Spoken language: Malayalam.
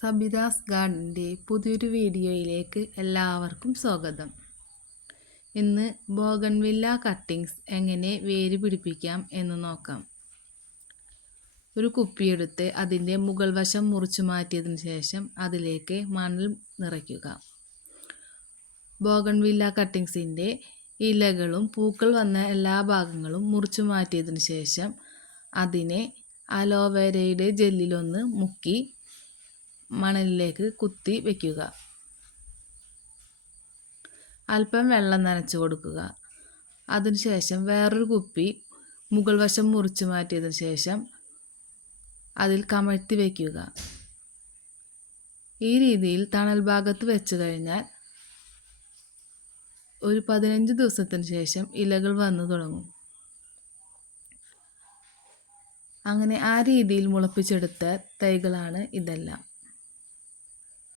സബിതാസ് ഗാർഡൻ്റെ പുതിയൊരു വീഡിയോയിലേക്ക് എല്ലാവർക്കും സ്വാഗതം. ഇന്ന് ബോഗൺവില്ല കട്ടിങ്സ് എങ്ങനെ വേര് പിടിപ്പിക്കാം എന്ന് നോക്കാം. ഒരു കുപ്പിയെടുത്ത് അതിൻ്റെ മുകൾ വശം മുറിച്ചു മാറ്റിയതിന് ശേഷം അതിലേക്ക് മണ്ണിൽ നിറയ്ക്കുക. ബോഗൺവില്ല കട്ടിങ്സിൻ്റെ ഇലകളും പൂക്കൾ വന്ന എല്ലാ ഭാഗങ്ങളും മുറിച്ചു മാറ്റിയതിന് ശേഷം അതിനെ അലോവേരയുടെ ജെല്ലിലൊന്ന് മുക്കി മണലിലേക്ക് കുത്തി വയ്ക്കുക. അല്പം വെള്ളം നനച്ചു കൊടുക്കുക. അതിനുശേഷം വേറൊരു കുപ്പി മുകൾ വശം മുറിച്ചു മാറ്റിയതിന് ശേഷം അതിൽ കമഴ്ത്തി വയ്ക്കുക. ഈ രീതിയിൽ തണൽ ഭാഗത്ത് വെച്ച് കഴിഞ്ഞാൽ ഒരു 15 ദിവസത്തിന് ശേഷം ഇലകൾ വന്നു തുടങ്ങും. അങ്ങനെ ആ രീതിയിൽ മുളപ്പിച്ചെടുത്ത തൈകളാണ് ഇതെല്ലാം.